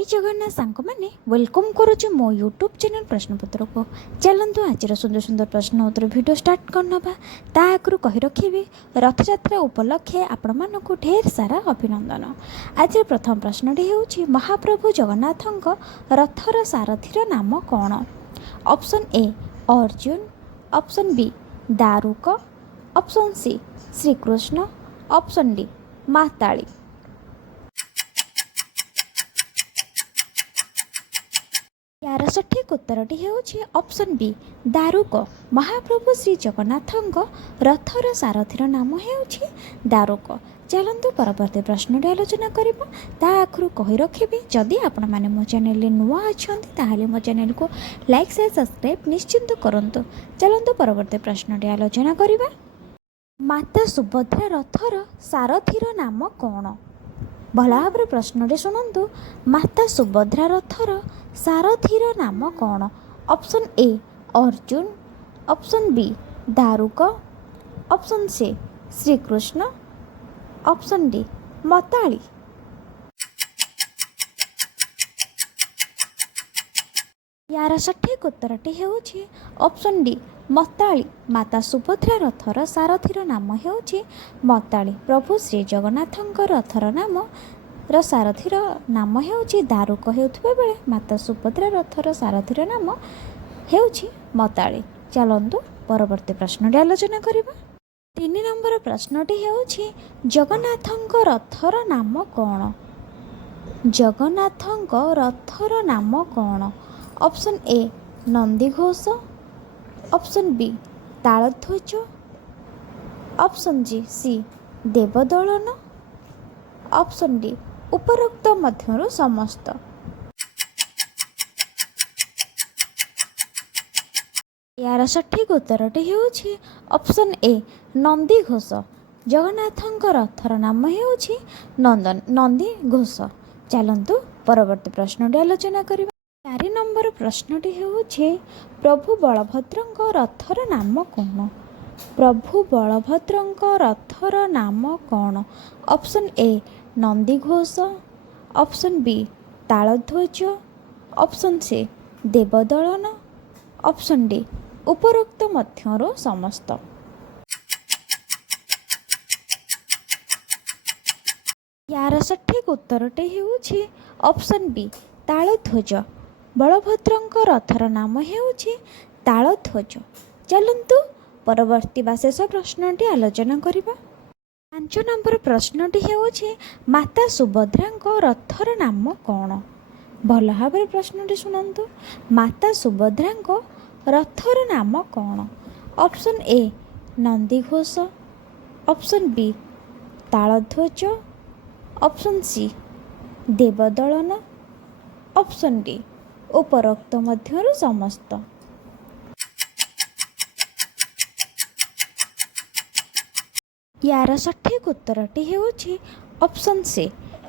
जय जगन्नाथ सांग मैंने वेलकम करुचे मो यूट्यूब चैनल प्रश्नपत्र को। चलतु आज सुंदर सुंदर प्रश्न उत्तर वीडियो स्टार्ट करना आगु कही रखी रथयात्रा उपलक्षे आपण मानक ढेर सारा अभिनंदन। आज प्रथम प्रश्नटी होउछि महाप्रभु जगन्नाथ रथर सारथीर नाम कौन? Option A Arjun, option B Daruk, option C Shrikrishna, option D Matali. यार सठिक उत्तरटी होउछि ऑप्शन बी दारुक। महाप्रभु श्री जगन्नाथ रथर सारथीर नाम होउछि दारुक। चलतु परवर्ती प्रश्न आलोचना करबा ता आखरु कहि रखिबे जदि आपण माने मो चैनल नुआ अछंती ताहाले मो चैनल को लाइक शेयर सब्सक्राइब निश्चिंत करंतु। चलतु परवर्ती प्रश्न आलोचना करबा। माता सुभद्रा रथर सारथीर नाम कौन? भला भाव प्रश्न शुणु। माता सुभद्रा रथर सारथीर नाम कौन? Option A Arjun, option B Daruk, option C Shrikrishna, option D Matali. यार सठिक उत्तरटी होउछि ऑप्शन डी माताली। माता सुभद्रा रथर सारथीर नाम होउछि माताली। प्रभु श्री जगन्नाथ रथर नाम सारथीर नाम होउछि दारुक हेउथबा बेले माता सुभद्रा रथर सारथीर नाम होउछि माताली। चलंतु परवर्ती प्रश्न आलोचना करिबा। 3 नंबर प्रश्नटी होउछि जगन्नाथଙ୍କ रथर नाम कौन? जगन्नाथଙ୍କ रथर नाम कौन? Option A Nandighosh, option B Taladhwaja, option C Devadalan, option D उपरोक्त मध्यरु समस्त। यार सठिक उत्तरटी होउछि ऑप्शन ए नंदीघोष। जगन्नाथଙ୍କ रथर नाम होउछि नंदीघोष। चलंतु परवर्ती प्रश्न आलोचना करिबा। 4 नंबर प्रश्नटी होउछि प्रभु बलभद्रଙ୍କ रथर नाम कौन? प्रभु बलभद्रଙ୍କ रथर नाम कौन? Option A Nandighosh, option B Taladhwaja, option C Devadalan, option D उपरोक्त मध्यरु समस्त। यार सठिक उत्तरटी होउछि ऑप्शन बी तालध्वज। बलभद्रଙ୍କ रथर नाम होउछि तालध्वज। चलंतु परवर्ती वा शेष प्रश्नटी आलोचना करिबा। 5 नंबर प्रश्नटी होउछि माता सुभद्राଙ୍କ रथर नाम कौन? भल भाव प्रश्नटी शुणु। माता सुभद्राଙ୍କ रथर नाम कौन? Option A Nandighosh, option B Taladhwaja, option C Devadalan, option D उपरोक्त मध्यरु समस्त। यार सठिक उत्तरटी होउछि ऑप्शन सी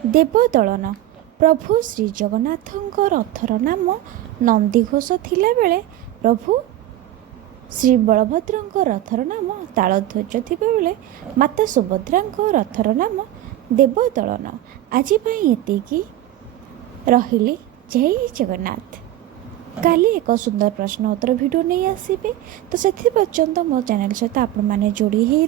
देवदलन। प्रभु श्री जगन्नाथଙ୍କ रथर नाम नंदीघोष थिला बेले प्रभु श्री बलभद्रଙ୍କ रथर नाम तालध्वज थिबा बेले माता सुभद्राଙ୍କ रथर नाम देवदलन। आज एतिकी रहिली। जय जगन्नाथ। काली एक सुंदर प्रश्न उत्तर वीडियो नहीं आसबे तो से पर्यंत मो चैनल सहित आपण मैंने जोड़ी ही